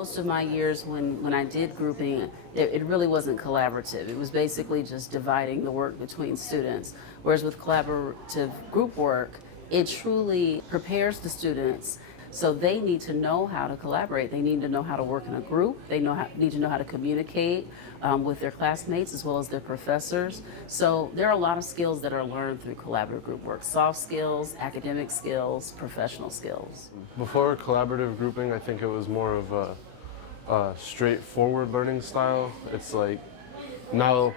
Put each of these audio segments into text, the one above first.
Most of my years when I did grouping, it really wasn't collaborative. It was basically just dividing the work between students. Whereas with collaborative group work, it truly prepares the students so they need to know how to collaborate. They need to know how to work in a group. They need to know how to communicate with their classmates as well as their professors. So there are a lot of skills that are learned through collaborative group work. Soft skills, academic skills, professional skills. Before collaborative grouping, I think it was more of a straightforward learning style. It's like now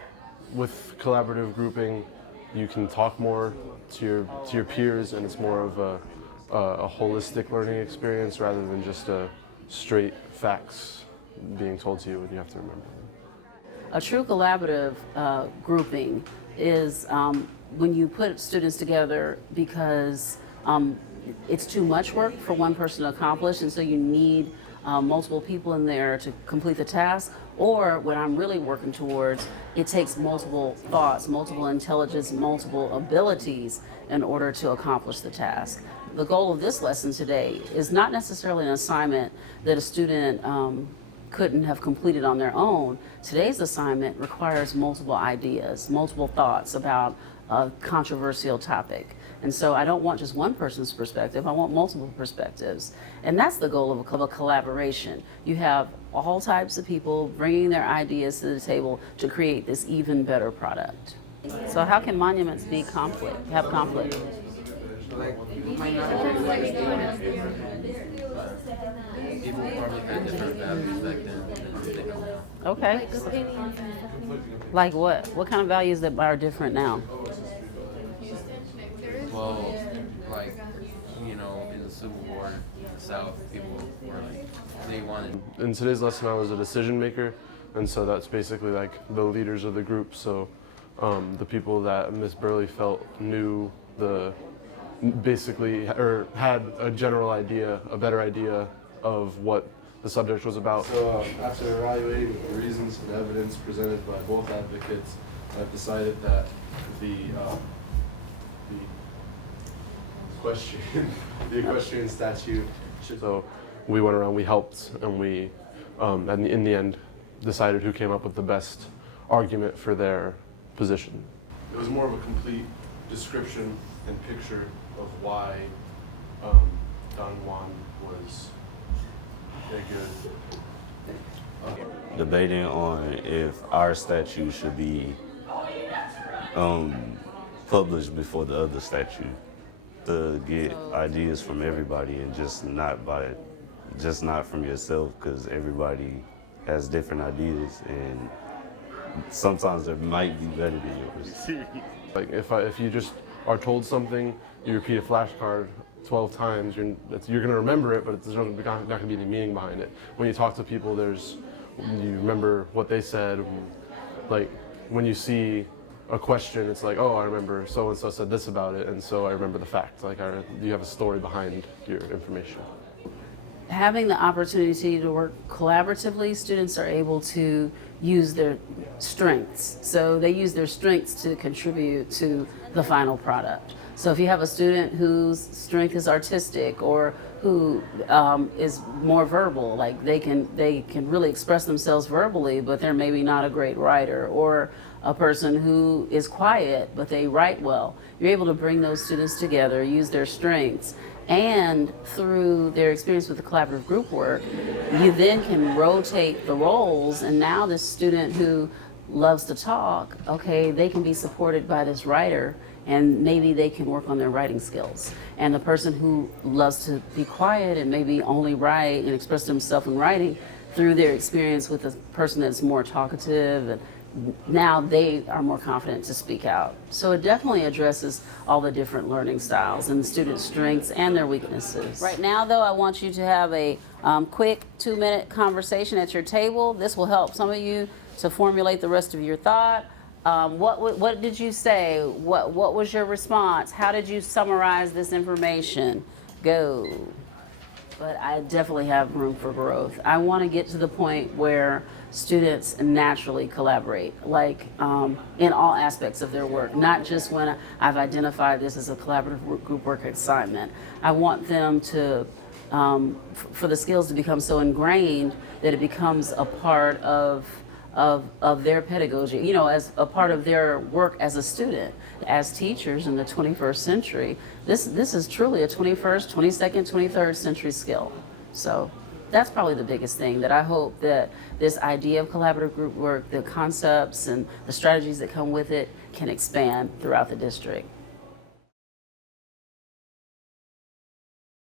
with collaborative grouping, you can talk more to your peers, and it's more of a holistic learning experience rather than just a straight facts being told to you and you have to remember. A true collaborative grouping is when you put students together because it's too much work for one person to accomplish, and so you need multiple people in there to complete the task. Or what I'm really working towards, it takes multiple thoughts, multiple intelligence, multiple abilities in order to accomplish the task. The goal of this lesson today is not necessarily an assignment that a student couldn't have completed on their own. Today's assignment requires multiple ideas, multiple thoughts about a controversial topic. And so I don't want just one person's perspective, I want multiple perspectives. And that's the goal of a collaboration. You have all types of people bringing their ideas to the table to create this even better product. So how can monuments be have conflict? People probably had different values back then than now. Okay. Like what? What kind of values that are different now? Well, like, in the Civil War in the South, people were like, they wanted. In today's lesson, I was a decision maker, and so that's basically like the leaders of the group. So the people that Miss Burley felt knew basically, or had a general idea, a better idea of what the subject was about. So after evaluating the reasons and evidence presented by both advocates, I've decided that the equestrian statue should. So we went around, we helped, and we, and in the end, decided who came up with the best argument for their position. It was more of a complete description and picture of why Don Juan was a good. Debating on if our statue should be published before the other statue, to get ideas from everybody and just not from yourself, because everybody has different ideas and sometimes there might be better than yours. Like if you just are told something, you repeat a flashcard 12 times, you're going to remember it, but there's not going to be any meaning behind it. When you talk to people, you remember what they said. Like when you see a question, it's like, oh, I remember so-and-so said this about it, and so I remember the fact. Like you have a story behind your information. Having the opportunity to work collaboratively, students are able to use their strengths. So they use their strengths to contribute to the final product. So if you have a student whose strength is artistic or who is more verbal, like they can really express themselves verbally, but they're maybe not a great writer, or a person who is quiet but they write well, you're able to bring those students together, use their strengths, and through their experience with the collaborative group work, you then can rotate the roles, and now this student who loves to talk, okay, they can be supported by this writer, and maybe they can work on their writing skills. And the person who loves to be quiet and maybe only write and express themselves in writing, through their experience with a person that's more talkative, and now they are more confident to speak out. So it definitely addresses all the different learning styles and the students' strengths and their weaknesses. Right now, though, I want you to have a quick 2-minute conversation at your table. This will help some of you to formulate the rest of your thought. What did you say? What was your response? How did you summarize this information? Go. But I definitely have room for growth. I want to get to the point where students naturally collaborate, like in all aspects of their work, not just when I've identified this as a collaborative group work assignment. I want them to for the skills to become so ingrained that it becomes a part of their pedagogy, you know, as a part of their work as a student, as teachers in the 21st century. This is truly a 21st, 22nd, 23rd century skill. So that's probably the biggest thing that I hope that this idea of collaborative group work, the concepts and the strategies that come with it can expand throughout the district.